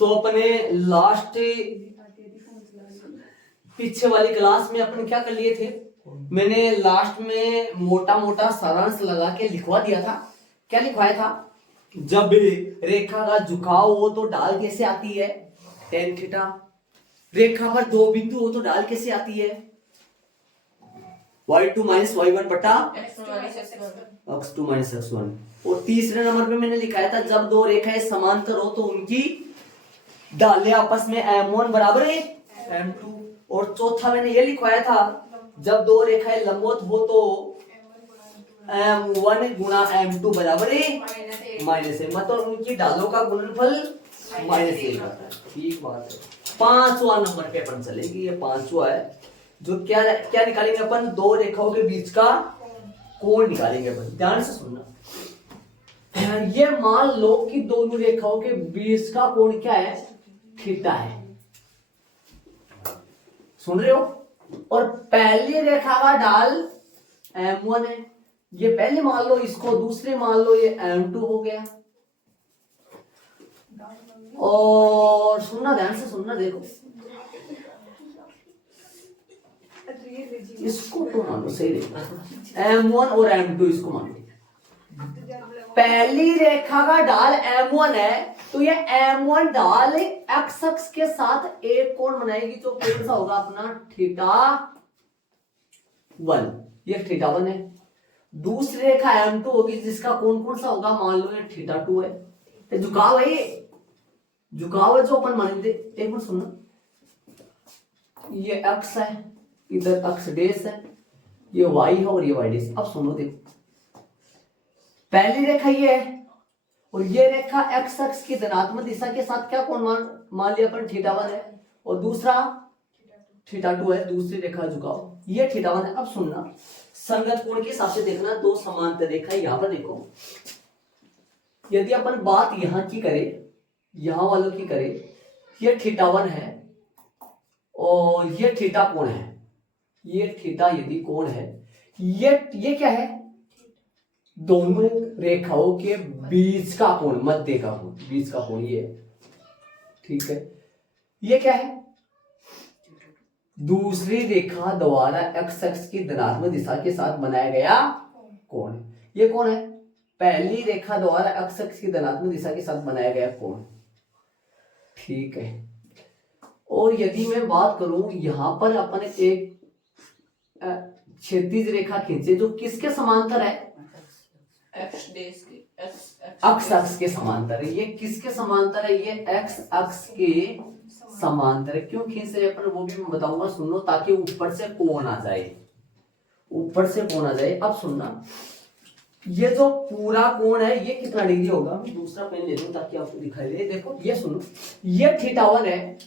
तो अपने लास्ट पीछे वाली क्लास में अपन क्या कर लिए थे, मैंने लास्ट में मोटा मोटा सारांश लगा के लिखवा दिया था। क्या लिखवाया था? जब रेखा का झुकाव हो तो ढाल कैसे आती है? tan theta. रेखा पर दो बिंदु हो तो ढाल कैसे आती है? y2 माइनस y1 बटा x2 माइनस x1। और तीसरे नंबर पे मैंने लिखाया था जब दो रेखाएं समांतर हो तो उनकी ढालें आपस में m1 बराबर है m2। और चौथा मैंने ये लिखवाया था जब दो रेखाएं लंबवत हो तो m1 गुणा m2 बराबर है माइनस है, मतलब उनकी ढालों का गुणनफल माइनस एक आता है। ठीक बात है। पांचवा नंबर पे अपन चलेंगे, ये पांचवा है जो क्या क्या निकालेंगे अपन? दो रेखाओं के बीच का कोण निकालेंगे अपन। ध्यान से सुनना। ये मान लो कि दोनों रेखाओं के बीच का कोण क्या है? थीटा है। सुन रहे हो? और पहली रेखा का ढाल m1 है, ये पहले मान लो इसको, दूसरे मान लो ये m2 हो गया। और सुनना, ध्यान से सुनना, देखो इसको तो मान लो सही रहेगा, m1 और m2 इसको मान लो। पहली रेखा का ढाल m1 है तो ये m1 ढाल x अक्ष के साथ एक कोण बनाएगी जो कौन सा होगा अपना? थीटा 1। ये थीटा 1 है। दूसरी रेखा m2 होगी जिसका कोण कौन सा होगा? मान लो ये थीटा 2 है। तो झुकाव है, ये झुकाव है जो अपन मानेंगे। एक मिनट सुनना, ये x है, इधर x डेश है, ये y है और ये y डेश। अब सुनो, देखो पहली रेखा ये है और ये रेखा x अक्ष की धनात्मक दिशा के साथ क्या कोण मान लिया अपन? थीटा 1 है। और दूसरा थीटा 2 है, दूसरी रेखा झुकाव, ये थीटा 1 है। अब सुनना, संगत कोण के हिसाब से देखना, दो समांतर रेखा यहां पर देखो। यदि अपन बात यहां की करें, यहां वालों की करें, ये थीटा 1 है और ये थीटा कोण है। ये थीटा यदि कोण है, ये क्या है? दोनों रेखाओं के बीच का कोण, मध्य का कोण, बीच का कोण ये। ठीक है, ये क्या है? दूसरी रेखा द्वारा x अक्ष की धनात्मक दिशा के साथ बनाया गया कोण। ये कौन है? पहली रेखा द्वारा x अक्ष की धनात्मक दिशा के साथ बनाया गया कोण। ठीक है। और यदि मैं बात करूं, यहां पर अपन एक क्षैतिज रेखा खींचे जो किसके समांतर है? x अक्ष के समांतर है। ये किसके समांतर है? ये x अक्ष के समांतर है। क्यों खींच रहे अपन वो भी मैं बताऊंगा, सुनो, ताकि ऊपर से कोण आ जाए, ऊपर से कोण आ जाए। अब सुनना, ये जो पूरा कोण है ये कितना डिग्री होगा? दूसरा पेन ले लूं ताकि आपको दिखाई दे। देखो ये सुनो, ये थीटा 1 है,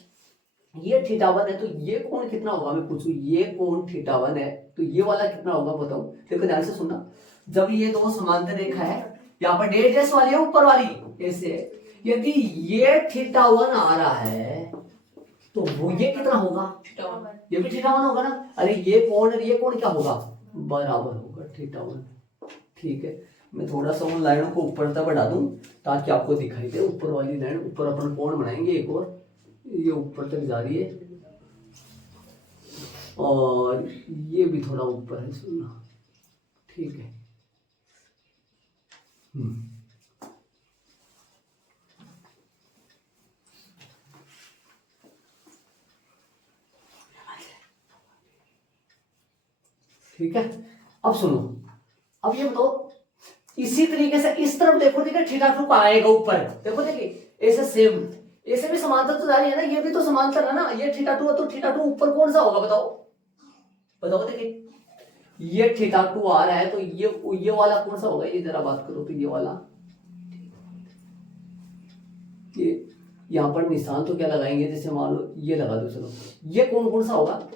ये थीटा 1 है, तो ये कोण कितना होगा? मैं पूछूं, ये कोण थीटा 1 है तो ये वाला कितना होगा बताओ? देखो ध्यान से सुनना, जब ये दो समांतर रेखा है, यहाँ पर डेढ़ जैस वाली है, ऊपर वाली ऐसे, यदि ये थीटा 1 आ रहा है तो वो ये कितना होगा? ये भी थीटा 1 होगा ना। अरे ये कोण और ये कोण क्या होगा? बराबर होगा थीटा 1। ठीक है, मैं थोड़ा सा उन लाइनों को ऊपर तक बढ़ा दूं ताकि आपको दिखाई दे। ऊपर वाली लाइन, ऊपर अपन कोण बनाएंगे एक और, ये ऊपर तक जा रही है और ये भी थोड़ा ऊपर है, सुनना। ठीक है, ठीक है। अब सुनो, अब ये बताओ, इसी तरीके से इस तरफ देखो, देखिए थीटा 2 आएगा ऊपर, देखो देखिए ऐसे सेम, ऐसे भी समांतर तो जा रही है ना, ये भी तो समांतर है ना। ये थीटा 2 है तो थीटा 2 ऊपर कौन सा होगा बताओ? बताओ, देखिए ये थीटा 2 आ रहा है तो ये वाला कौन सा होगा? ये जरा बात करो तो ये वाला, ये यहां पर निशान तो क्या लगाएंगे? जैसे मान लो ये लगा दो, चलो ये कौन सा होगा?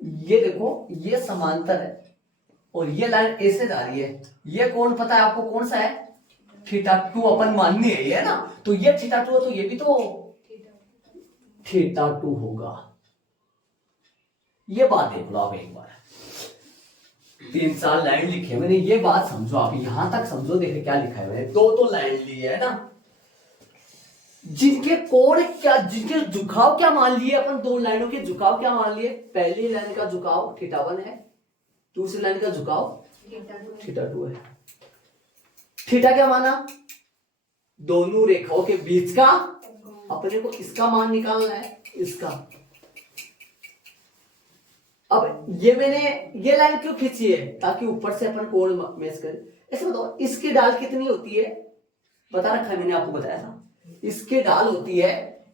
ये देखो ये समांतर है और ये लाइन ऐसे जा रही है, ये कोण पता है आपको कौन सा है? थीटा 2 अपन माननी है, ये ना, तो ये थीटा 2 है तो ये भी तो थीटा 2 होगा। ये बात देख लो आप एक बार, 3-4 लाइन लिखे मैंने, ये बात समझो आप, यहां तक समझो। देखिए क्या लिखा है मैंने, दो तो लाइन ली है ना, जिनके कोण क्या, जिनके झुकाव क्या मान लिए अपन, दो लाइनों के झुकाव क्या मान लिए, पहली लाइन का झुकाव θ1 है, दूसरी लाइन का झुकाव θ2 है। थीटा क्या माना, दोनों रेखाओं के बीच का, अपने को इसका मान निकालना है, इसका। अब ये मैंने ये लाइन क्यों खींची है, ताकि ऊपर से अपन कोण मैच करें। ऐसे बताओ इसकी ढाल कितनी होती है, बता रखा है मैंने, आपको बताया था। इसकी ढाल होती है,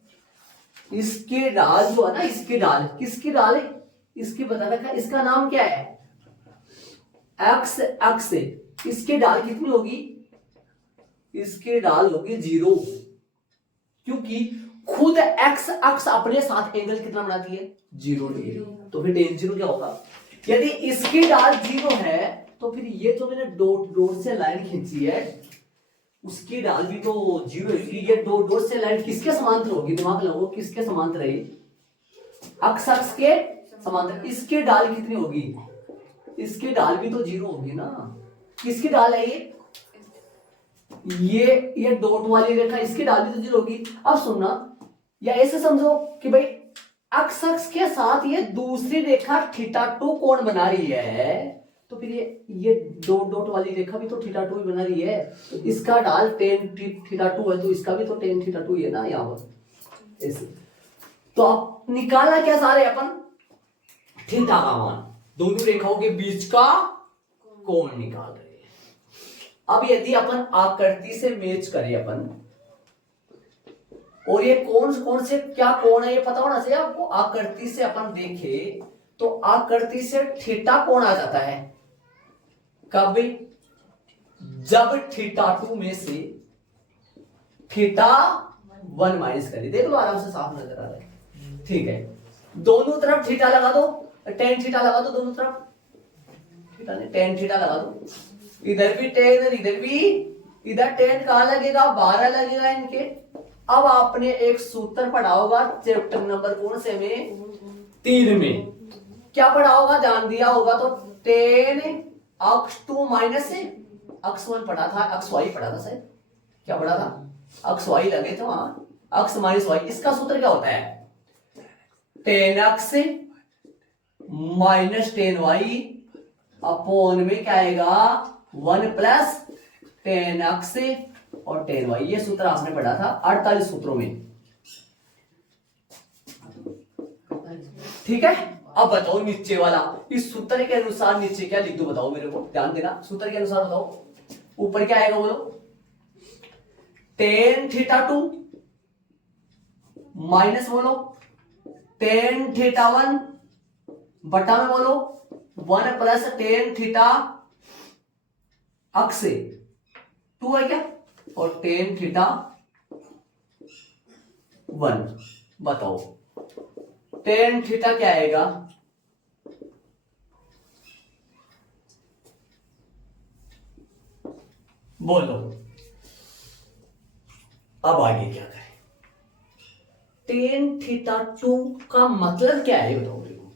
इसकी ढाल जो है ना, इसकी ढाल, किसकी ढाल है, इसकी बता रखा है। इसका नाम क्या है, एक्स अक्ष। इसकी ढाल कितनी होगी, इसकी ढाल होगी 0, क्योंकि खुद एक्स अक्ष अपने साथ एंगल कितना बनाती है, 0 डिग्री। तो फिर tan 0 क्या होगा, यदि इसकी ढाल 0 है तो फिर ये जो मैंने डॉट से लाइन खींची है उसकी ढाल भी तो 0 है। ये डॉट से लाइन किसके समांतर होगी, दिमाग लगाओ, किसके समांतर है, अक्ष अक्ष के समांतर। इसकी ढाल कितनी होगी, इसकी ढाल भी तो 0 होगी ना। किसकी ढाल है ये डॉट वाली रेखा, इसकी ढाल भी तो 0 होगी। अब सुनना, या ऐसे समझो कि भाई अक्ष अक्ष के साथ ये दूसरी रेखा θ2 कोण बना रही है, तो फिर ये डॉट वाली रेखा भी तो θ2 ही बना रही है। तो इसका ढाल tan θ2 है, तो इसका भी तो tan θ2 ही है ना यहाँ पर, ऐसे। तो अब निकालना क्या सारे अपन, थीटा का मान, दोनों रेखाओं के बीच का कोण निकाल रहे हैं। अब यदि अपन आकृति से मैच करें अपन, और ये कौन से क्या कोण है ये पता होना चाहिए आपको। आकृति से अपन देखे तो आकृति से थीटा कोण आ जाता है कब, जब θ2 में से θ1 माइनस करिए। देख लो आराम से, साफ नजर आ रहा है, ठीक है। दोनों तरफ थीटा लगा दो, tan थीटा लगा दो, दोनों तरफ थीटा नहीं tan थीटा लगा दो। इधर भी tan, इधर भी, इधर tan कहां लगेगा, 12 लगेगा इनके। अब आपने एक सूत्र पढ़ा होगा चैप्टर नंबर कौन से में, 3 में। क्या पढ़ा होगा, ध्यान दिया होगा तो, tan अक्ष 2 माइनस अक्ष 1 पढ़ा था, अक्ष y पढ़ा था शायद, क्या पढ़ा था, अक्ष y लगे थे वहां, अक्ष माइनस y। इसका सूत्र क्या होता है, tan अक्ष माइनस tan y अपॉन में क्या आएगा, 1 प्लस tan अक्ष और tan y। ये सूत्र आपने पढ़ा था 48 सूत्रों में, ठीक है। अब बताओ नीचे वाला, इस सूत्र के अनुसार नीचे क्या लिख दो, बताओ मेरे को, ध्यान देना, सूत्र के अनुसार बताओ। ऊपर क्या आएगा बोलो, tan θ2 माइनस बोलो tan θ1 बटा में बोलो 1 प्लस tan थीटा अक्ष 2 है क्या, और tan θ1 बताओ। tan थीटा क्या आएगा, बोलो। अब आगे क्या करें, tan θ2 का मतलब क्या है बताओ मेरे को,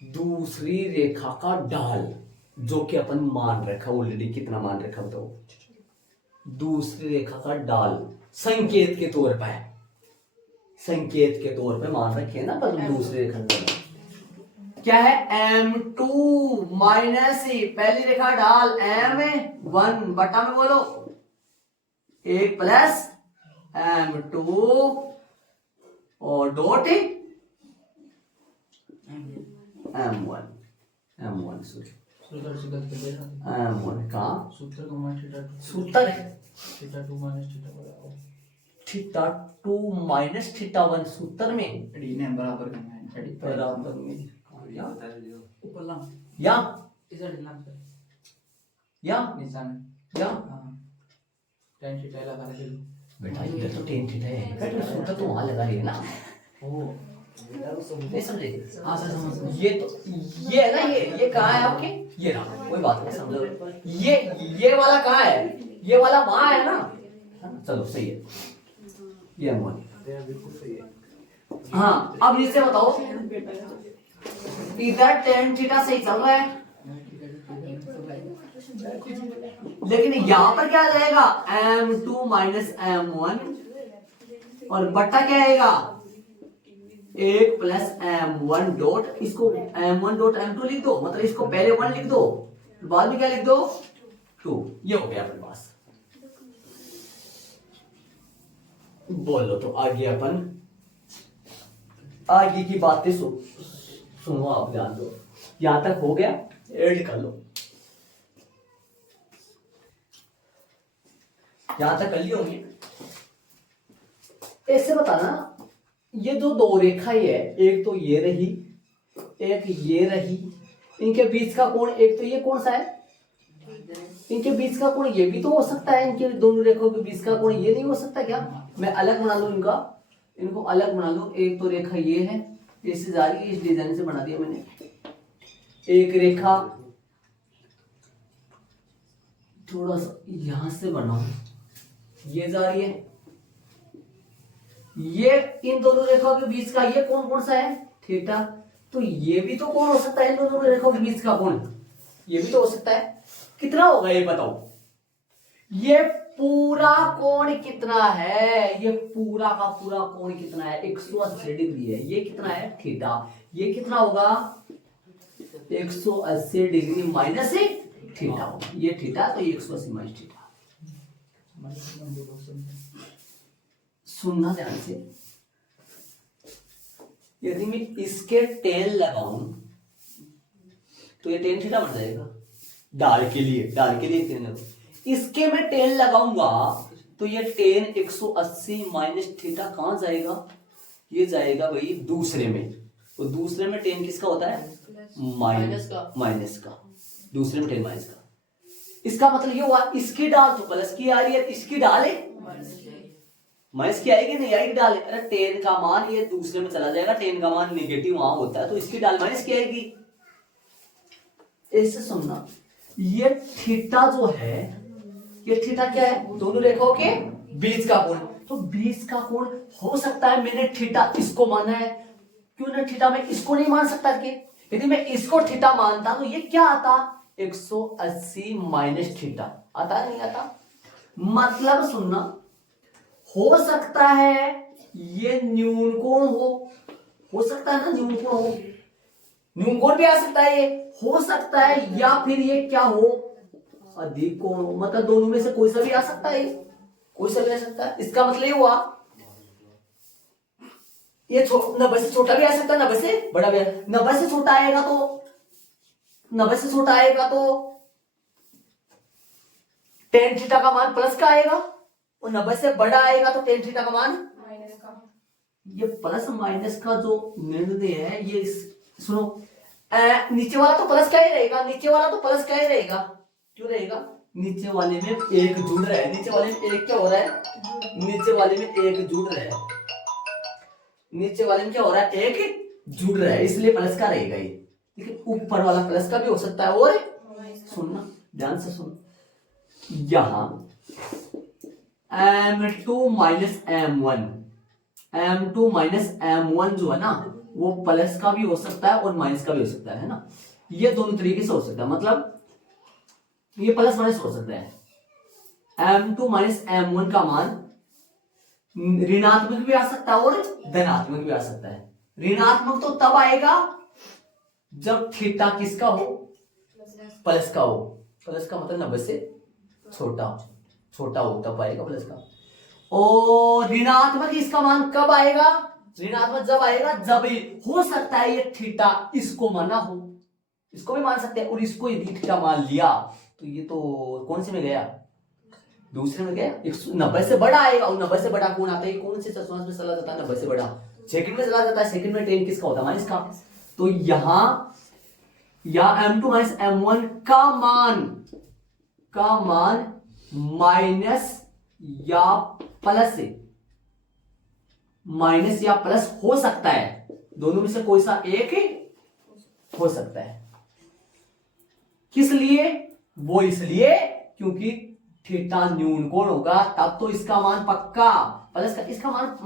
दूसरी रेखा का ढाल, जो कि अपन मान रखा ऑलरेडी, कितना मान रखा बताओ, दूसरी रेखा का ढाल संकेत के तौर पर, संकेत के तौर पे मान रखे ना पर दूसरे रेखा क्या है, m2 माइनस पहली रेखा ढाल m1 बटा में बोलो 1 प्लस m2 और डॉट m1 m1 का सूत्र है θ2 माइनस θ1 सूत्र में बराबर में बेटा इधर तो tan थीटा है बेटा, सूत्र तो वहां लगा है ना, नहीं समझे। हाँ सर समझ। ये तो ये है ना, ये कहाँ है आपके, ये रहा, कोई बात नहीं, समझो। ये वाला कहाँ है, ये वाला वहां है ना, चलो सही है, ये बिल्कुल सही है। हाँ अब नीचे बताओ, इधर tan थीटा सही चल रहा है, लेकिन यहां पर क्या आ जाएगा, m2 माइनस m1 और बट्टा क्या आएगा 1 प्लस m1 डॉट, इसको m1 डॉट m2 लिख दो, मतलब इसको पहले 1 लिख दो, बाद में क्या लिख दो 2। ये हो गया अपने पास। बोलो तो आगे अपन आगे की बातें सुनो आप, ध्यान दो। यहां तक हो गया, ऐड कर लो, यहां तक कर ली होंगी। ऐसे बताना, ये जो दो रेखा है, एक तो ये रही, एक ये रही, इनके बीच का कोण, एक तो ये कौन सा है, इनके बीच का कोण ये भी तो हो सकता है, इनके दोनों रेखाओं के बीच का कोण ये नहीं हो सकता क्या? मैं अलग बना लूं इनका, इनको अलग बना लूं। एक तो रेखा ये है, इससे जा रही है, इस डिजाइन से बना दिया मैंने। एक रेखा थोड़ा सा यहां से बनाओ, ये जा रही है, ये इन दोनों रेखाओं के बीच का ये कोण कौन सा है, थीटा। तो ये भी तो कोण हो सकता है, इन दोनों रेखाओं के बीच का कोण ये भी तो हो सकता है। कितना होगा ये बताओ, ये पूरा कोण कितना है, ये पूरा का पूरा कोण कितना है, 180 डिग्री है। ये कितना है थीटा, ये कितना होगा 180 डिग्री माइनस थीटा होगा, ये थीटा, तो ये 180 माइनस थीटा। सुनना ध्यान से, यदि मैं इसके टेन लगाऊं तो ये टेन थीटा बन जाएगा, डाल के लिए टेन लगाऊं, इसके मैं टेन लगाऊंगा तो ये टेन 180 माइनस थीटा कहां जाएगा, ये जाएगा भाई दूसरे में, तो दूसरे में टेन किसका होता है माइनस का, दूसरे में टेन माइनस का। इसका मतलब ये हुआ इसकी डाल तो प्लस की आ रही है, इसकी डाल है माइनस की आएगी, नहीं आएगी डाल, अरे टेन का मान ये दूसरे में चला जाएगा, टेन का मान नेगेटिव वहां होता है, तो इसकी डाल माइनस की आएगी। ऐसे सुनना, ये थीटा जो है, ये थीटा क्या है, दोनों रेखाओं के बीच का कोण, तो बीच का कोण हो सकता है, मैंने थीटा इसको माना है, क्यों ना थीटा मैं इसको नहीं मान सकता कि, यदि मैं इसको थीटा मानता तो ये क्या आता 180 माइनस थीटा आता, नहीं आता। मतलब सुनना, हो सकता है ये न्यून कोण हो सकता है ना, न्यून कोण हो, न्यून कोण भी आ सकता है, ये हो सकता है, या फिर ये क्या हो अधिक कोण हो, मतलब दोनों में से कोई सा भी आ सकता है, कोई सा भी आ सकता है। इसका मतलब ये हुआ ये 90 से छोटा भी आ सकता है, 90 से बड़ा भी, 90 से छोटा आएगा तो 90 से छोटा आएगा तो टेन थीटा का मान प्लस का आएगा, और 90 से बड़ा आएगा तो टेन थीटा का मान माइनस का। ये प्लस माइनस का जो निर्णय है, ये सुनो, नीचे वाला तो प्लस का ही रहेगा, नीचे वाला तो प्लस का ही रहेगा, क्यों रहेगा, नीचे वाले में एक जुड़ रहा है, नीचे वाले में एक क्या हो रहा है, नीचे वाले में एक जुड़ रहा है, नीचे वाले में क्या हो रहा है, एक जुड़ रहा है, इसलिए प्लस का रहेगा ये। लेकिन ऊपर वाला प्लस का भी हो सकता है, और सुनना ध्यान से सुन, यहां m2 माइनस m1 जो है ना, वो प्लस का भी हो सकता है और माइनस का भी हो सकता है ना, ये दोनों तरीके से हो सकता है, मतलब ये प्लस माइनस हो सकता है। m2 माइनस m1 का मान ऋणात्मक भी आ सकता है और धनात्मक भी आ सकता है। ऋणात्मक तो तब आएगा जब थीटा किसका हो, प्लस का हो, प्लस का मतलब 90 से छोटा हो तब आएगा प्लस का। और ऋणात्मक इसका मान कब आएगा, ऋणात्मक जब आएगा जब हो सकता है ये थीटा इसको माना हो, इसको भी मान सकते हैं, और इसको यदि थीटा मान लिया तो ये तो कौन से में गया, दूसरे में गया, 90 से बड़ा आएगा, और 90 से बड़ा कौन आता है, कौन से चतुर्थांश में चला जाता है, 90 से बड़ा सेकंड में चला जाता है, सेकंड में टेन किसका होता है, माइनस का। तो यहां m2 माइनस m1 का मान माइनस या प्लस हो सकता है, दोनों में से कोई सा एक ही हो सकता है। किस लिए, वो इसलिए क्योंकि थीटा न्यून कोण होगा, तब तो इसका मान पक्का प्लस का, इसका मान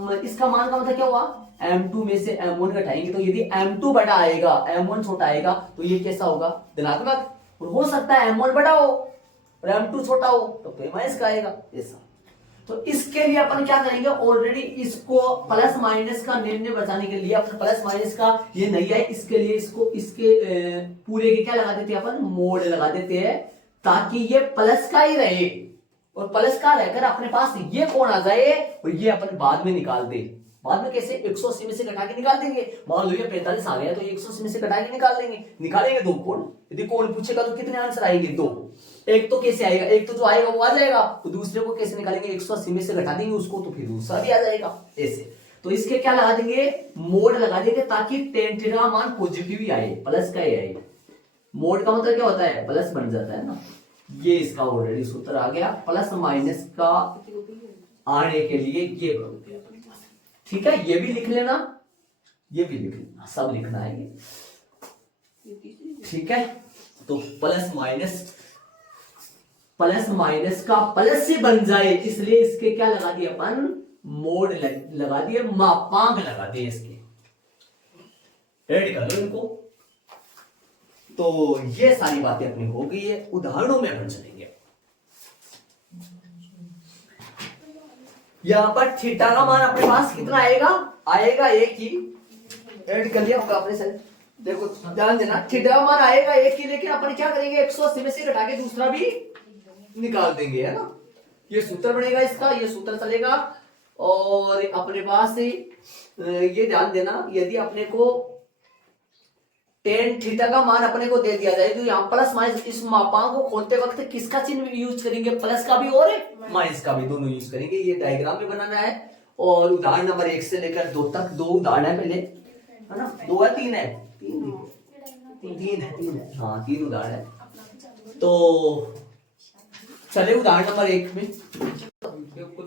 का मतलब क्या हुआ, m2 में से m1 घटाएंगे तो यदि m2 बड़ा आएगा m1 छोटा आएगा तो ये कैसा होगा, धनात्मक, और हो सकता है m1 बड़ा हो और m2 छोटा हो तो माइनस का आएगा, ऐसा। तो इसके लिए अपन क्या करेंगे, ऑलरेडी इसको प्लस माइनस का निर्णय बचाने के लिए अपन प्लस माइनस का ये नहीं है, इसके लिए इसको इसके पूरे के क्या लगा देते हैं अपन, मोड लगा देते हैं, ताकि ये प्लस का ही रहे और प्लस का रहकर अपने पास ये कौन आ जाए और ये अपन बाद में निकाल दे। बाद में कैसे, 180 में से घटा के निकाल देंगे। मान लो ये 45 आ गया तो 180 में से घटा के निकाल देंगे, निकालेंगे दो कोण। यदि कोण पूछेगा तो कितने आंसर आएंगे, दो। एक तो कैसे आएगा, एक तो जो आएगा वो आ जाएगा, तो दूसरे को कैसे निकालेंगे, 180 में से घटा देंगे उसको तो फिर दूसरा भी आ जाएगा ऐसे। तो इसके क्या लगा देंगे, मोड लगा देंगे, ताकि tan थीटा का मान पॉजिटिव ही आए, प्लस का ही आए। मोड का मतलब क्या होता है, प्लस बन जाता है ना। ये इसका ऑलरेडी सूत्र आ गया, प्लस माइनस का आने के लिए ये करोगे। ठीक है, ये भी लिख लेना, ये भी लिख लेना, सब लिखना है ये। ठीक है, तो प्लस माइनस का प्लस से बन जाए, इसलिए इसके क्या लगा दिए अपन, मोड लगा दिए, मापांक लगा दिए इसके। ऐड कर लो इनको। तो ये सारी बातें अपनी हो गई है, उदाहरणों में अपन चलेंगे। यहां पर थीटा का मान अपने पास कितना आएगा एक ही। ऐड कर लिया होगा आपने सर, देखो ध्यान देना, थीटा का मान आएगा एक ही, लेकिन अपन क्या करेंगे, 180 में से घटा के दूसरा भी निकाल देंगे, है ना। ये सूत्र बनेगा इसका, ये सूत्र चलेगा। और अपने पास ये ध्यान देना, यदि अपने को tan थीटा का मान अपने को दे दिया जाए तो यहाँ प्लस माइनस, इस मापांक को खोलते वक्त किसका चिन्ह यूज करेंगे, प्लस का भी और माइनस का भी, दोनों यूज करेंगे। ये डायग्राम भी बनाना है। और उदाहरण नंबर 1 से लेकर 2 तक 2 उदाहरण है पहले, है ना। 2 है 3 है, 3 है, हाँ 3 उदाहरण है। तो चले उदाहरण नंबर 1 में।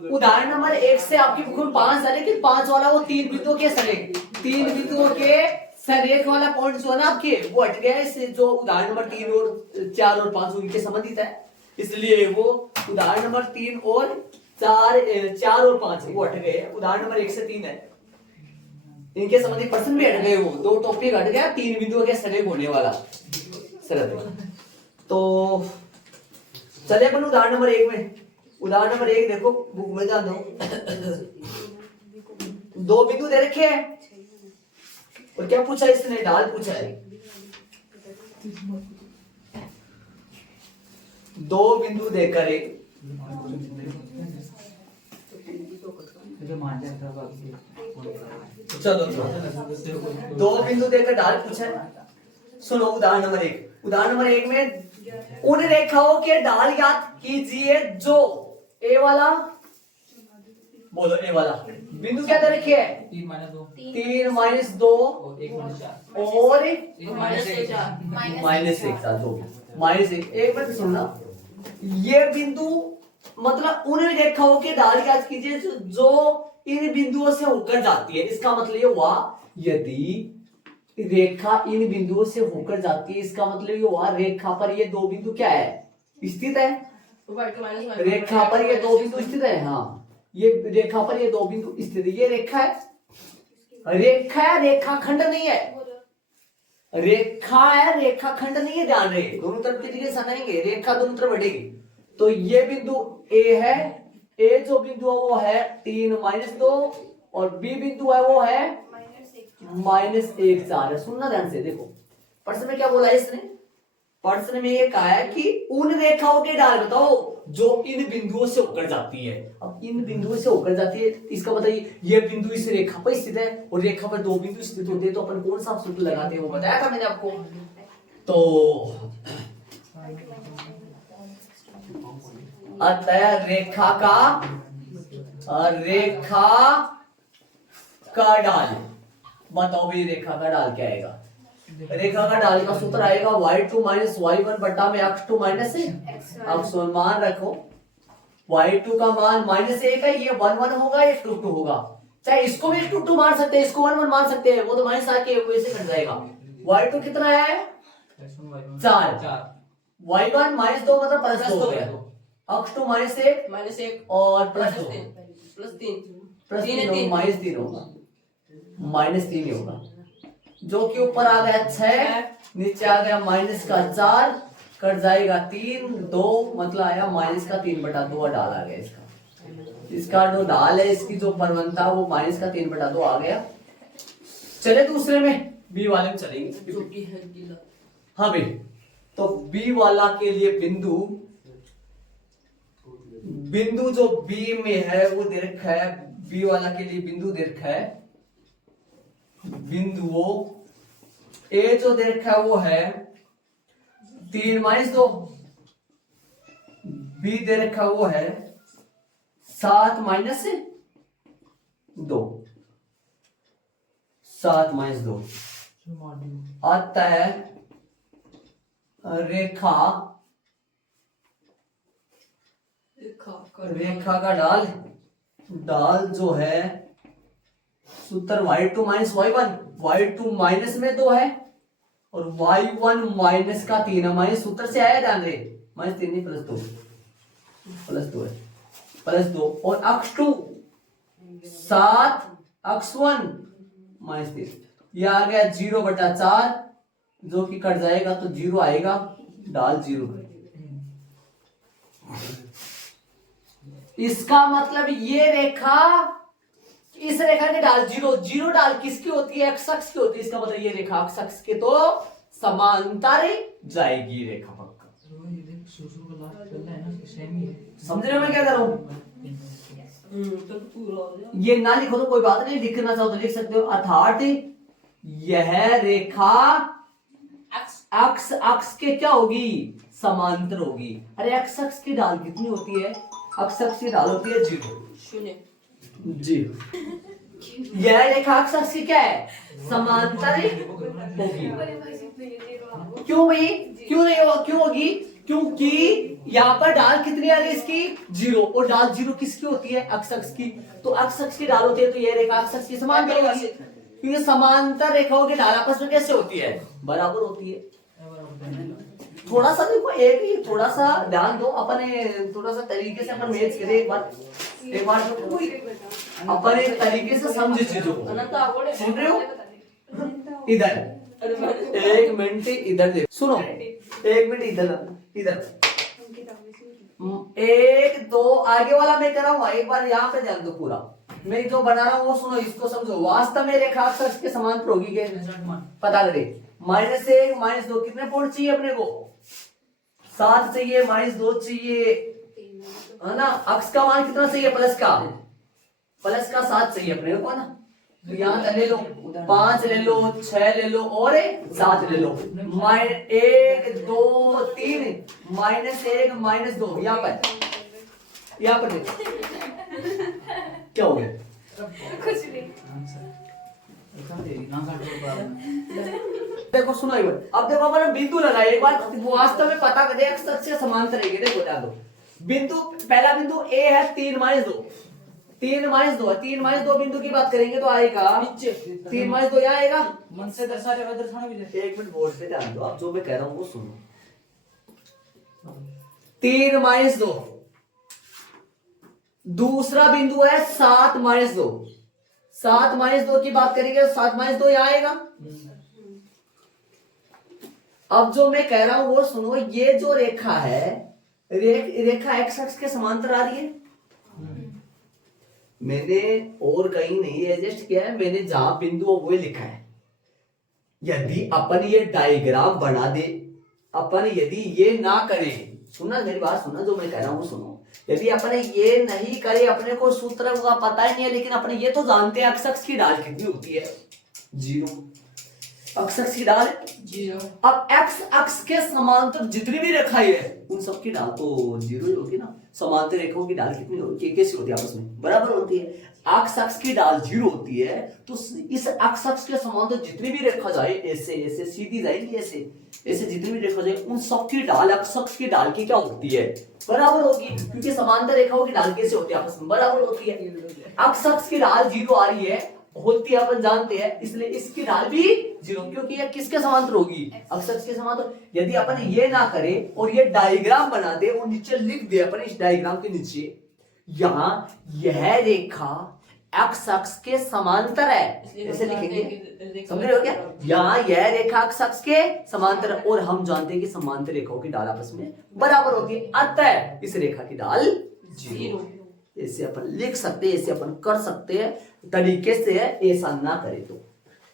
उदाहरण नंबर 1 से आपकी बुक में 5 है, लेकिन 5 वाला वो 3 बिंदुओं के सरेख, 3 बिंदुओं के सरेख वाला पॉइंट जो है ना आपके, वो हट गया है। इससे जो उदाहरण नंबर 3 और 4 और 5 उनके संबंधित है, इसलिए वो उदाहरण नंबर 3 और 4 और 5 वो हट गए। उदाहरण नंबर 1 से 3 है, इनके संबंधित प्रश्न भी हट गए, वो 2 टॉपिक हट गया, 3 बिंदुओं के सरेख होने वाला सरल। तो चले अपन उदाहरण नंबर 1 में। उदाहरण नंबर 1 देखो बुक में जान दो। 2 बिंदु दे रखे हैं और क्या पूछा इसने, ढाल पूछा है। 2 बिंदु देकर एक, चलो 2 बिंदु देकर ढाल पूछा है। सुनो उदाहरण नंबर 1। उदाहरण नंबर 1 में उन रेखाओं के ढाल याद कीजिए जो ए वाला, बोलो ए वाला बिंदु क्या दे रखी है, 3 - 2 और 1 -1 एक मिनट सुनना। ये बिंदु मतलब उन रेखाओं के ढाल याद कीजिए जो इन बिंदुओं से होकर जाती है। इसका मतलब ये हुआ, यदि रेखा इन बिंदुओं से होकर जाती है, इसका मतलब ये हुआ रेखा पर ये 2 बिंदु क्या है, स्थित है। रेखा पर ये 2 बिंदु स्थित है, हाँ ये रेखा पर ये 2 बिंदु स्थित है। ये रेखा है, रेखाखंड नहीं है, रेखा है, रेखाखंड नहीं है। ध्यान रहे, दोनों तरफ की जगह सनाएंगे, रेखा दोनों तरफ बढ़ेगी। तो ये बिंदु ए है, ए जो बिंदु है वो है 3 - 2 और बी बिंदु है वो है -1 4 है। सुनना ध्यान से, देखो प्रश्न में क्या बोला है इसने, प्रश्न में ये कहा है कि उन रेखाओं के ढाल बताओ जो इन बिंदुओं से होकर जाती है। अब इन बिंदुओं से होकर जाती है, इसका बताइए ये बिंदु इस रेखा पर स्थित है और रेखा पर 2 बिंदु स्थित होते हैं, तो अपन कौन सा सूत्र लगाते हैं वो बताया था मैंने आपको। तो अतः रेखा का ढाल बताओ भाई, रेखा का ढाल क्या आएगा। रेखा का ढाल का सूत्र आएगा y2 - y1 बटा में x2 - x। मान रखो y2 का मान -1 है, ये 1 1 होगा, ये 2 2 होगा। चाहे इसको भी 2 2 मान सकते हैं, इसको 1 1 मान सकते हैं, वो तो माइनस आके वैसे कट जाएगा। y2 कितना है 4, y1 -2 मतलब +2 हो गया, x2 -1 और +2 +3 -3 होगा, -3 होगा, जो कि ऊपर आ गया 6, नीचे आ गया -4, कट जाएगा 3 2 मतलब आया -3/2 डाल आ गया इसका। इसका जो ढाल है इसकी जो परवंता वो -3/2 आ गया। चले दूसरे में, बी वाले में चलेंगे जो कि है गीला। हाँ भाई, तो बी वाला के लिए बिंदु जो बी में है वो दे रखा है, बी वाला के लिए बिंदु दे रखा है, बिंदुओं ए जो दे रखा है वो है 3 - 2, बी दे रखा वो है 7 - 2, 7 - 2 आता है रेखा का ढाल जो है सूत्र y2 - y1, y2 माइनस में 2 है और y1 माइनस का 3 है, माइनस सूत्र से आया ध्यान रहे, -3 नहीं +2 है, +2 और अक्ष 2 7, अक्ष 1 -3, यह आ गया 0/4 जो कि कट जाएगा तो 0 आएगा, ढाल 0। इसका मतलब ये रेखा, इस रेखा की ढाल 0 ढाल किसकी होती है? x अक्ष की होती है। इसका मतलब ये रेखा x अक्ष के तो समांतर जाएगी रेखा पक्का। समझ रहे हो मैं क्या कर रहा हूं? ये ना लिखो तो कोई बात नहीं, लिखना चाहो तो लिख सकते हो। अर्थात यह रेखा x अक्ष के क्या होगी? समांतर होगी। अरे x अक्ष की ढाल कितनी होती है? x अक्ष की ढाल होती है 0 जी। यह रेखा x अक्ष की क्या है? समांतर होगी। क्यों भाई? क्यों नहीं होगा? क्यों होगी? क्योंकि यहाँ पर ढाल कितनी आ रही है इसकी? 0, और ढाल 0 किसकी होती है? x अक्ष की। तो x अक्ष की ढाल होती है तो यह रेखा x अक्ष की समांतर होगी, क्योंकि समांतर रेखाओं की ढाल आपस में कैसे होती है? बराबर होती है। थोड़ा सा देखो, एक थोड़ा सा ध्यान दो, अपने थोड़ा सा तरीके से अपन मैच करें एक बार अपन एक तरीके से समझे चीजों को। सुन रहे हो? इधर 1 मिनट इधर देखो, सुनो 1 मिनट इधर 1 2 आगे वाला मैं कर रहा हूँ, एक बार यहाँ पे ध्यान दो, पूरा मैं जो बना रहा हूँ वो सुनो, इसको समझो। वास्तव में रेखा अक्ष के समांतर होगी क्या? पता करें। -1 - 2 कितने पॉइंट चाहिए अपने को? 7 चाहिए, -2 चाहिए, है ना। अक्ष का मान कितना चाहिए? प्लस का 7 चाहिए अपने को ना। तो यहाँ ले लो, 5 ले लो, 6 ले लो और 7 ले लो। 1 2 3 -1 - 2 यहाँ पर देखो क्या हो गया? कुछ नहीं। देखो सुनो एक बार, अब देखो अपन बिंदु लगाए एक बार, वास्तव में पता करें x अक्ष से समांतर है। देखो ध्यान दो, बिंदु पहला बिंदु A है 3 - 2, 3 - 2 बिंदु की बात करेंगे तो आएगा 3 - 2 यहाँ आएगा। मन से दर्शाना भी। एक मिनट बोर्ड पे ध्यान दो, अब जो मैं कह रहा हूँ वो सुनो। 3 - 2, दूसरा बिंदु है 7 - 2, 7 - 2 की बात करेंगे तो 7 - 2 यहाँ आएगा। अब जो मैं कह रहा हूं वो सुनो, ये जो रेखा है रेखा x अक्ष के समांतर आ रही है। मैंने और कहीं नहीं एडजस्ट किया है, मैंने जहां बिंदु वो लिखा है। यदि अपन ये डायग्राम बना दे, अपन यदि ये ना करें, सुना मेरी बात, सुना जो मैं कह रहा हूं सुनो। यदि अपने ये नहीं करे, अपने को सूत्र का पता ही नहीं है, लेकिन अपने ये तो जानते हैं x अक्ष की ढाल कितनी होती है? 0। x अक्ष की ढाल 0। अब x अक्ष के समांतर जितनी भी रेखाएं है उन सब की ढाल तो 0 ही होगी ना। समांतर रेखाओं की ढाल कितनी होती है? कैसी होती है? आपस में बराबर होती है। x अक्ष की ढाल 0 होती है तो इस x अक्ष के समांतर जितनी भी रेखा जाए, ऐसे सीधी जाएगी, ऐसे जितनी भी रेखा जाए उन सब की ढाल x अक्ष की ढाल की क्या होती है? बराबर होगी, क्योंकि समांतर रेखाओं की ढाल कैसे होती है? आपस में बराबर होती है। x अक्ष की ढाल 0 आ रही है, होती है, अपन जानते हैं, इसलिए इसकी ढाल भी 0, क्योंकि यह किसके समांतर होगी? x अक्ष के समांतर। यदि अपन ये ना करे और ये डायग्राम बना दे और नीचे लिख दे अपन इस डायग्राम के नीचे, यहाँ यह रेखा x अक्ष के समांतर है, ऐसे लिखेंगे, समझ रहे हो क्या? यहाँ यह रेखा x अक्ष के समांतर, और हम जानते हैं कि समांतर रेखाओं की ढाल आपस में बराबर होती है, अतः इस रेखा की ढाल 0। ऐसे अपन लिख सकते हैं, ऐसे अपन कर सकते हैं, तरीके से है, ऐसा ना करे तो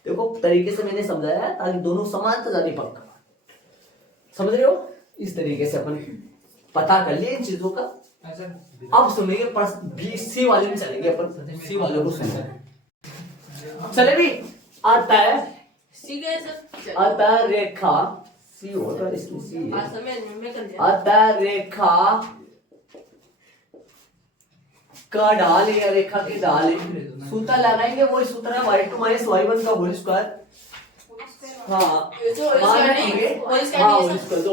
देखो तरीके से मैंने समझाया ताकि दोनों समान तो जाने पक्का, समझ रहे हो। इस तरीके से अपन पता कर लिए इन चीजों का। अब सुनेंगे बी सी वाले में चलेंगे अपन, सी वाले को सुनो। चले भी आता है आता रेखा सी होता है, इसकी सी है। आता रेखा का ढाल या रेखा की ढाल है, सूत्र लगाएंगे वही सूत्र है y2 - y1 का होल स्क्वायर। हाँ जो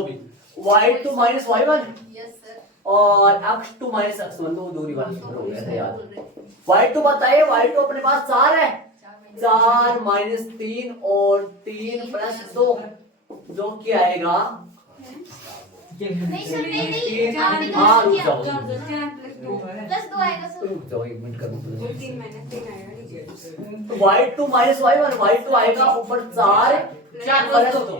भी y2 - y1 और x2 - x1 तो दूरी वाला सूत्र हो गया था याद। y2 बताइए, y2 अपने पास 4 है, 4 - 3 और 3 + 2 जो कि आएगा हाँ रुक जाओ 1 मिनट कर y2 - y1 y2 आएगा ऊपर 4 + 2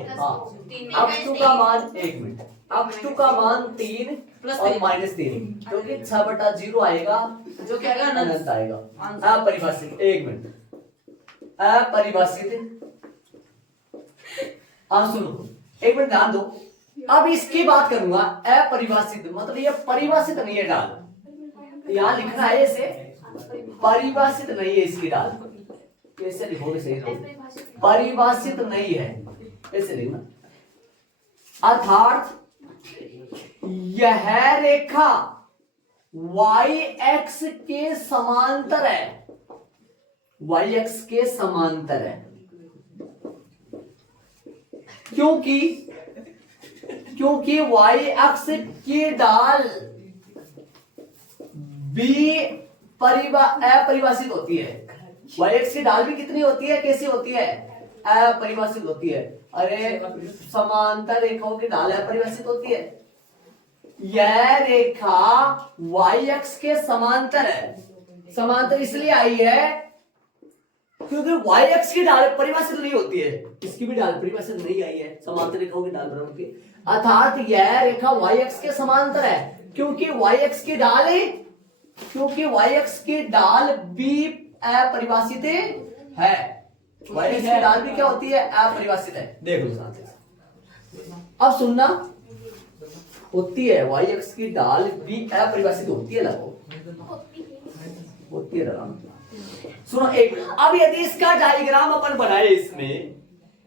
x2 का मान 1 मिनट x2 का मान 3 और -3 जो कि 6/0 आएगा, जो कि अनंत आएगा। अपरिभाषित 1 मिनट अपरिभाषित। सुनो 1 मिनट ध्यान दो, अब इसकी बात करूंगा। अपरिभाषित मतलब ये परिभाषित नहीं है डाल, यहां लिखना है ऐसे, परिभाषित नहीं है इसकी डाल, कैसे लिखोगे सही रहोगे, परिभाषित नहीं है ऐसे लिखना। अर्थात यह रेखा y x के समांतर है, y x के समांतर है, क्योंकि y अक्ष की ढाल भी अपरिभाषित होती है। y अक्ष की ढाल भी कितनी होती है, कैसी होती है, अपरिभाषित होती है। अरे समांतर रेखाओं की ढाल अपरिभाषित होती है। यह रेखा y अक्ष के समांतर है, समांतर इसलिए आई है क्योंकि y अक्ष की ढाल परिभाषित नहीं होती है, इसकी भी ढाल परिभाषित नहीं आई है, समांतर रेखाओं की ढाल बराबर की। अर्थात यह रेखा y अक्ष के समांतर है क्योंकि y अक्ष की ढाल भी अपरिभाषित है। y अक्ष की ढाल भी क्या होती है, अपरिभाषित है। देख लो साथ ही अब सुनना, होती है y अक्ष की ढाल भी अपरिभाषित होती है, लगो होती है लगा। सुनो एक, अब यदि इसका डायग्राम अपन बनाए,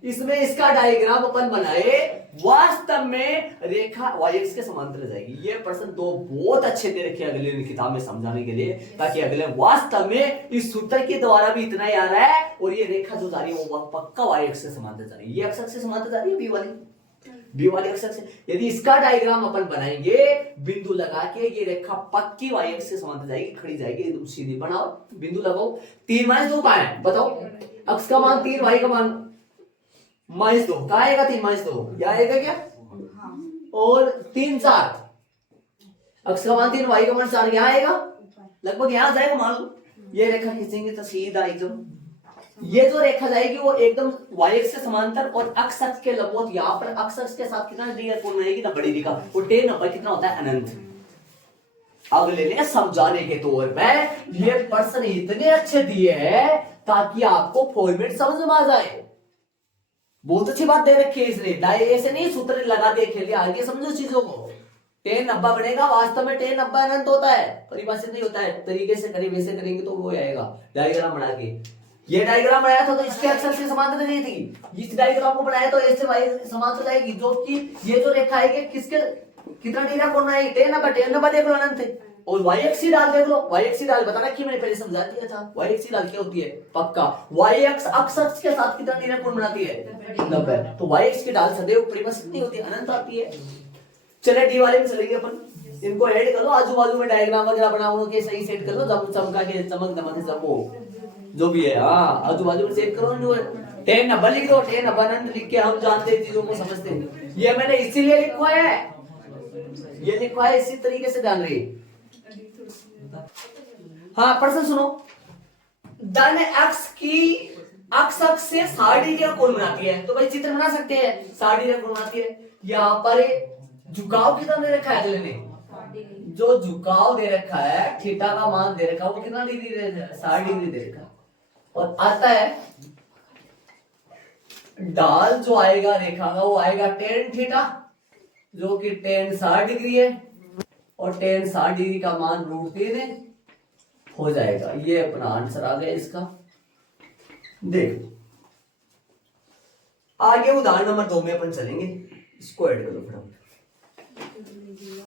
इसमें इसका डायग्राम अपन बनाए, वास्तव में रेखा y अक्ष के समांतर जाएगी। ये प्रश्न दो बहुत अच्छे दे रखे अगले किताब में समझाने के लिए, ताकि अगले वास्तव में इस सूत्र के द्वारा भी इतना ही आ रहा है, और ये रेखा जो जा रही है वो पक्का y अक्ष से समांतर जा रही है। ये अक्ष से समांतर जा रही है बी वाली अक्ष से। यदि इसका डायग्राम अपन बनाएंगे बिंदु लगा के, ये रेखा पक्की y अक्ष से समांतर जाएगी, खड़ी जाएगी एकदम सीधी। बनाओ बिंदु लगाओ, 3 - 2 कहां है बताओ, अक्ष का मान 3 y का मान -2 कहां आएगा, 3 - 2 क्या आएगा क्या, और 3 4 अक्ष का मान 3 y का मान 4 यहाँ आएगा, लगभग यहाँ जाएगा मान लो। ये रेखा खींचेंगे तो सीधा एकदम, ये जो रेखा जाएगी वो एकदम y अक्ष से समांतर और x अक्ष के लंबवत, यहाँ पर x अक्ष के साथ कितना डिग्री कोण बनाएगी ना, बड़ी रेखा, और tan नंबर कितना होता है, अनंत। अगले ने समझाने के तौर पे ये प्रश्न इतने अच्छे दिए हैं ताकि आपको फॉर्मेट समझ में आ जाए। बहुत अच्छी बात दे रखी है इसने, ऐसे नहीं सूत्र लगा दे खेल, आगे समझो चीजों को। tan 90 बनेगा, वास्तव में tan 90 अनंत होता है, परिभाषित नहीं होता है। तरीके से करें, वैसे करेंगे तो वो आएगा। डायग्राम बना के, ये डायग्राम बनाया था तो इसके अक्ष से समांतर नहीं थी, इस डायग्राम को बनाया तो ऐसे y समांतर जाएगी, जो कि ये जो रेखा आएगी किसके कितना डिग्री कोण बनाएगी, tan 90 देख लो अनंत है। और y अक्ष की ढाल देख लो, y अक्ष की ढाल बता रखी मैंने पहले समझा दिया था। y अक्ष की ढाल क्या होती है, पक्का y अक्ष अक्ष के साथ कितना डिग्री कोण बनाती है, 90। तो y अक्ष की ढाल सदैव परिभाषित नहीं होती, अनंत आती है। चले डी वाले में चलेंगे अपन, इनको ऐड कर लो, आजू बाजू में डायग्राम वगैरह बनाओ के सही सेट कर लो, चमका के चमक दमक सब वो जो भी है, हाँ आजू बाजू में सेट करो। जो tan 90 लिख दो, tan 90 अनंत लिख के हम जानते हैं चीजों को, समझते हैं। ये मैंने इसीलिए लिखवा है, ये लिखवा है इसी तरीके से ध्यान रही। हाँ प्रश्न सुनो, धन x की x अक्ष से 60 डिग्री का कोण बनाती है, तो भाई चित्र बना सकते हैं, 60 डिग्री का कोण बनाती है। यहाँ पर झुकाव कितना दे रखा है अगले ने, जो झुकाव दे रखा है, थीटा का मान दे रखा है, वो कितना डिग्री दे रखा है, 60 डिग्री दे रखा है। और आता है ढाल जो आएगा रेखा का, वो आएगा टेन थीटा, जो कि टेन 60 डिग्री है, और टेन 60 डिग्री का मान √3 हो जाएगा। ये अपना आंसर आ गया इसका। देखो आगे उदाहरण नंबर 2 में अपन चलेंगे, इसको ऐड करो फटाफट।